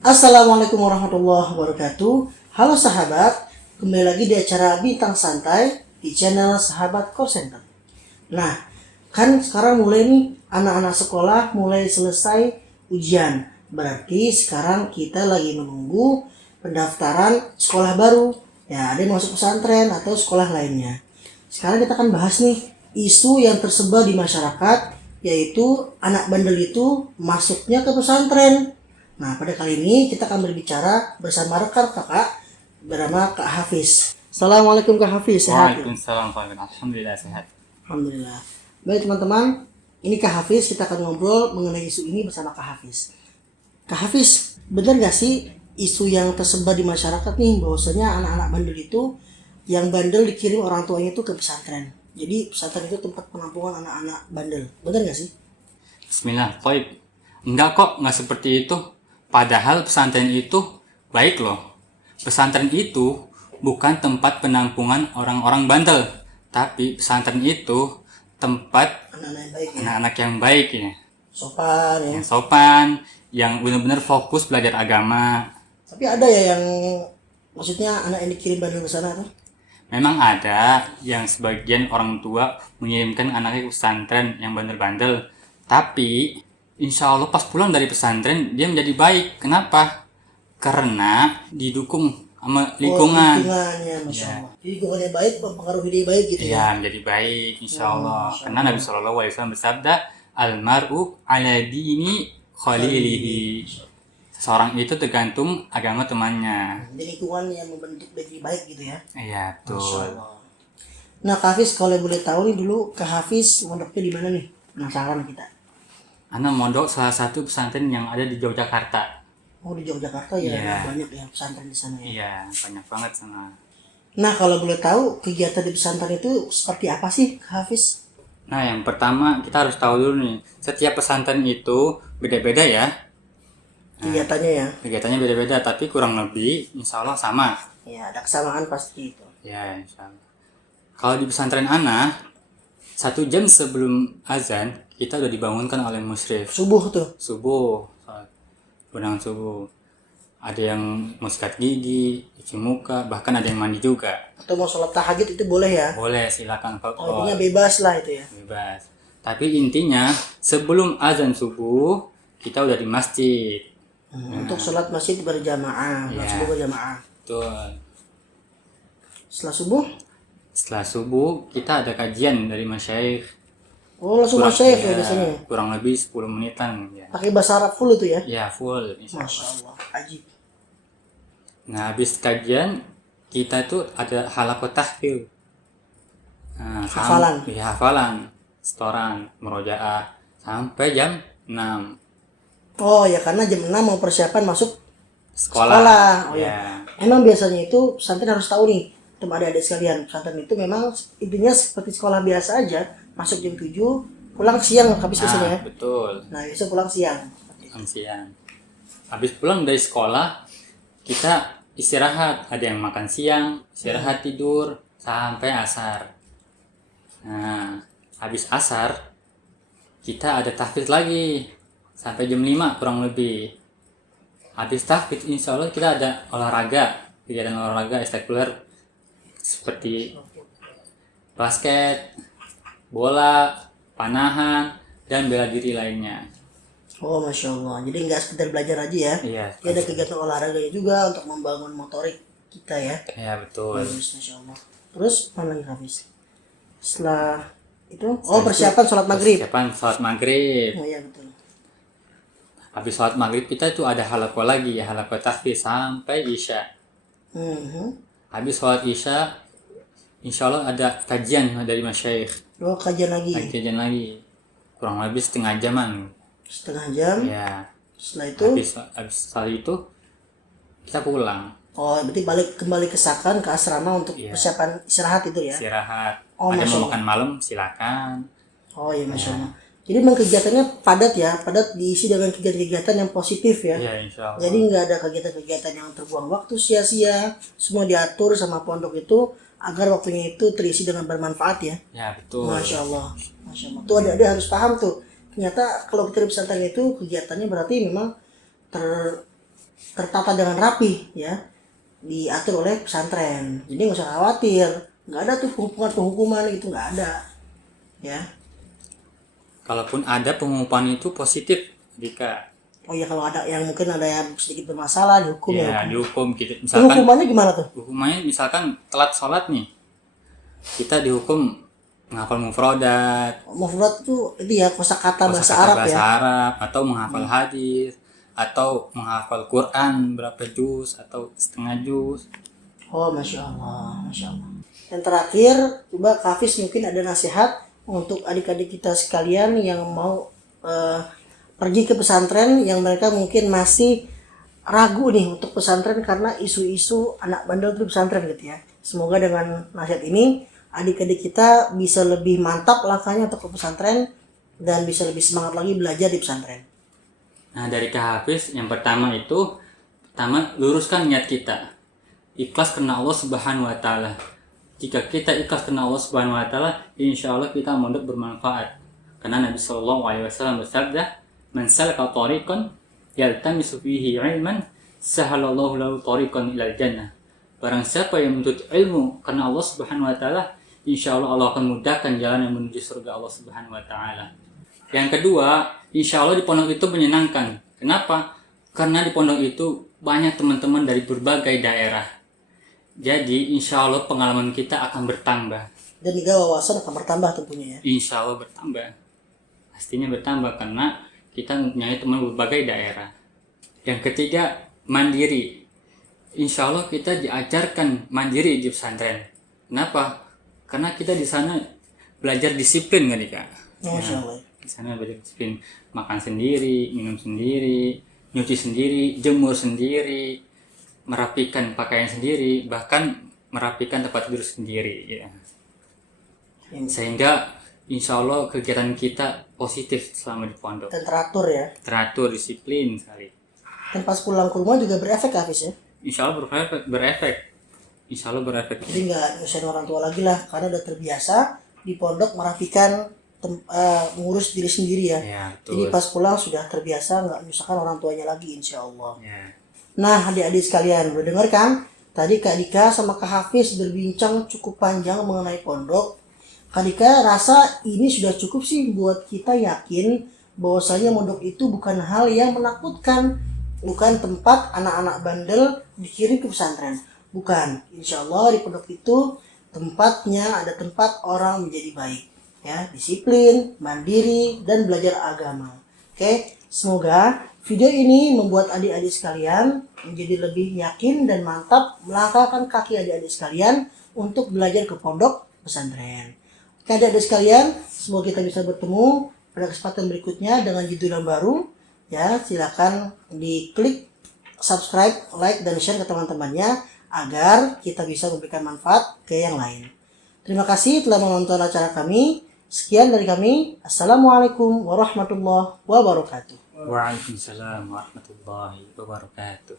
Assalamualaikum warahmatullahi wabarakatuh. Halo sahabat, kembali lagi di acara Bintang Santai di channel Sahabat Call Center. Nah, kan sekarang mulai nih anak-anak sekolah mulai selesai ujian. Berarti sekarang kita lagi menunggu pendaftaran sekolah baru. Ya, ada yang masuk pesantren atau sekolah lainnya. Sekarang kita akan bahas nih isu yang tersebar di masyarakat, yaitu anak bandel itu masuknya ke pesantren. Nah, pada kali ini kita akan berbicara bersama rekan kakak bernama Kak Hafiz. Assalamualaikum Kak Hafiz, sehat? Waalaikumsalam. Alhamdulillah sehat. Alhamdulillah. Baik teman-teman, ini Kak Hafiz, kita akan ngobrol mengenai isu ini bersama Kak Hafiz. Kak Hafiz, benar gak sih isu yang tersebar di masyarakat nih bahwasanya anak-anak bandel itu yang bandel dikirim orang tuanya itu ke pesantren. Jadi pesantren itu tempat penampungan anak-anak bandel. Benar gak sih? Bismillah. Baik. Enggak kok, enggak seperti itu. Padahal pesantren itu baik loh. Pesantren itu bukan tempat penampungan orang-orang bandel, tapi pesantren itu tempat Anak-anak yang baik ya. anak-anak yang baik ya, Sopan ya. yang sopan, yang benar-benar fokus belajar agama. Tapi ada ya yang maksudnya anak yang dikirim bandel ke sana tuh. Memang ada yang sebagian orang tua mengirimkan anaknya ke pesantren yang bandel-bandel, tapi insya Allah pas pulang dari pesantren dia menjadi baik. Kenapa? Karena didukung sama lingkungan. Lingkungannya, Masya Ya. Allah. Jadi lingkungannya baik, mempengaruhi dia baik gitu ya. Ya, menjadi baik insya Allah. Masya Karena Nabi Shallallahu Alaihi Wasallam bersabda, almaru ala dini khalilihi. Seseorang itu tergantung agama temannya. Jadi lingkungan yang membentuk dia jadi baik gitu ya. Iya, Masya betul. Allah. Nah, Kak Hafiz kalau boleh tahu nih dulu Kak Hafiz mondoknya di mana nih? Penasaran kita. Anak mondok salah satu pesantren yang ada di Yogyakarta. Oh, di Yogyakarta ya, Iya. banyak ya pesantren di sana ya. Iya, banyak banget sana. Nah, kalau boleh tahu kegiatan di pesantren itu seperti apa sih Kak Hafiz? Nah, yang pertama kita harus tahu dulu nih, setiap pesantren itu beda-beda ya. Kegiatannya ya. Kegiatannya beda-beda, tapi kurang lebih insya Allah sama. Ya, ada kesamaan pasti itu. Ya, insya Allah. Kalau di pesantren Ana, 1 jam sebelum azan, kita udah dibangunkan oleh musyrif. Subuh tuh. Subuh, sholat benang subuh. Ada yang mau sikat gigi, cuci muka, bahkan ada yang mandi juga. Atau mau sholat tahajud itu boleh ya. Boleh, silakan Oh, kalau intinya bebas lah itu ya. bebas. Tapi intinya sebelum azan subuh kita udah di masjid. Untuk sholat masjid berjamaah, sholat Iya. subuh berjamaah. Betul. Setelah subuh, Setelah subuh kita ada kajian dari masyayikh. oh langsung masyayikh ya biasanya. Kurang lebih 10 menitan ya. Pakai bahasa Arab full itu ya. Ya full. Insya Allah. Masya Allah, ajib. Nah habis kajian kita tuh ada halaqah tahfidz. Nah, Hafalan. Ya, hafalan, setoran, murojaah sampai jam 6 Oh ya, karena jam 6 mau persiapan masuk sekolah. Oh ya. Emang biasanya itu pesantren harus tahu nih, teman adik-adik sekalian, pesantren itu memang intinya seperti sekolah biasa aja, masuk jam 7, pulang siang habis biasanya ya. Nah, betul. Nah, biasa pulang siang. Pulang siang. Habis pulang dari sekolah kita istirahat. Ada yang makan siang, istirahat tidur sampai asar. Nah, habis asar kita ada tahfidz lagi sampai jam 5 kurang lebih. Habis tahfidz insya Allah kita ada olahraga, kegiatan olahraga ekstrakurikuler seperti basket, bola, panahan, dan bela diri lainnya. Oh, Masya Allah. Jadi nggak sekedar belajar aja ya. Iya, Dia ada kegiatan olahraganya juga untuk membangun motorik kita ya. ya betul. Bagus, Masya Allah. Terus mana lagi habis? Setelah itu, persiapan sholat maghrib. Persiapan sholat maghrib. Oh iya betul. Habis sholat maghrib kita itu ada halaqah lagi ya, halaqah tahfidz sampai isya. Habis sholat isya, insya Allah ada kajian dari masyayikh. Oh, kajian lagi. Kajian lagi, kurang lebih setengah jaman. Setengah jam. Ya, Setelah itu, habis saat itu kita pulang oh berarti balik kembali ke Sakan, ke asrama untuk Iya. persiapan istirahat itu ya. istirahat. Oh, Ada Masya mau Allah. makan malam silakan. Oh iya, Masya Allah. Jadi memang kegiatannya padat ya, padat diisi dengan kegiatan-kegiatan yang positif ya. Ya insya Allah. Jadi nggak ada kegiatan-kegiatan yang terbuang waktu sia-sia. Semua diatur sama pondok itu agar waktunya itu terisi dengan bermanfaat ya. Ya betul. Masya Allah, Masya Allah. Tuh adik-adik harus paham tuh. Ternyata kalau kita di pesantren itu kegiatannya berarti memang tertata dengan rapi ya, diatur oleh pesantren. Jadi nggak usah khawatir, nggak ada tuh penghukuman gitu, nggak ada ya. Kalaupun ada pengumuman itu positif jika Oh iya, kalau ada yang mungkin ada yang sedikit bermasalah dihukum ya. dihukum gitu. Misalkan Hukumannya gimana tuh? hukumannya misalkan telat sholat nih, kita dihukum menghafal mufrodat, Mufrad tuh itu ya kosakata bahasa kosakata Arab bahasa ya. Arab, atau menghafal hadis, atau menghafal Quran berapa juz atau setengah juz. Oh, masya Allah, masya Allah. Yang terakhir, coba Kak Hafiz mungkin ada nasihat untuk adik-adik kita sekalian yang mau pergi ke pesantren, yang mereka mungkin masih ragu nih untuk pesantren karena isu-isu anak bandel itu pesantren gitu ya. Semoga dengan nasihat ini adik-adik kita bisa lebih mantap langkahnya untuk ke pesantren dan bisa lebih semangat lagi belajar di pesantren. Nah, dari Kak Hafiz yang pertama luruskan niat kita. Ikhlas karena Allah Subhanahu wa taala. Jika kita ikhlas karena Allah Subhanahu wa taala, insya Allah kita mondok bermanfaat. Karena Nabi Shallallahu alaihi wasallam bersabda, "Man salaka thariqan yaltamisu fihi 'ilman, sahalallahu lahu thariqan ilal jannah." Barang siapa yang menuntut ilmu karena Allah Subhanahu wa taala, insya Allah Allah akan mudahkan jalan yang menuju surga Allah Subhanahu wa taala. Yang kedua, insya Allah di pondok itu menyenangkan. Kenapa? Karena di pondok itu banyak teman-teman dari berbagai daerah. Jadi insya Allah pengalaman kita akan bertambah. Dan juga wawasan akan bertambah tentunya ya. Insya Allah bertambah. Pastinya bertambah karena kita mempunyai teman berbagai daerah. Yang ketiga, mandiri. Insya Allah kita diajarkan mandiri di pesantren. Kenapa? Karena kita di sana belajar disiplin kan Kak? Masya Allah. Di sana belajar disiplin, makan sendiri, minum sendiri, nyuci sendiri, jemur sendiri, merapikan pakaian sendiri, bahkan merapikan tempat tidur sendiri ya. Sehingga insya Allah kegiatan kita positif selama di pondok. Dan teratur ya. Teratur, disiplin sekali. Dan pas pulang ke rumah juga berefek Hafiz ya. Insya Allah berefek. Insya Allah berefek. Jadi nggak nyusahin orang tua lagi lah, karena udah terbiasa di pondok merapikan mengurus diri sendiri ya. Ya, jadi pas pulang sudah terbiasa nggak menyusahkan orang tuanya lagi insya Allah. Ya. Nah adik-adik sekalian, udah dengar kan? Tadi Kak Dika sama Kak Hafiz berbincang cukup panjang mengenai pondok. Kak Dika rasa ini sudah cukup sih buat kita yakin bahwasanya pondok itu bukan hal yang menakutkan, bukan tempat anak-anak bandel dikirim ke pesantren. Bukan, insya Allah di pondok itu tempatnya ada tempat orang menjadi baik. Ya, disiplin, mandiri, dan belajar agama. Oke, semoga video ini membuat adik-adik sekalian menjadi lebih yakin dan mantap melangkahkan kaki adik-adik sekalian untuk belajar ke pondok pesantren. Oke adik-adik sekalian, semoga kita bisa bertemu pada kesempatan berikutnya dengan judul yang baru. Ya, silakan diklik subscribe, like, dan share ke teman-temannya agar kita bisa memberikan manfaat ke yang lain. Terima kasih telah menonton acara kami. Sekian dari kami. Assalamualaikum warahmatullahi wabarakatuh. Waalaikumsalam warahmatullahi wabarakatuh.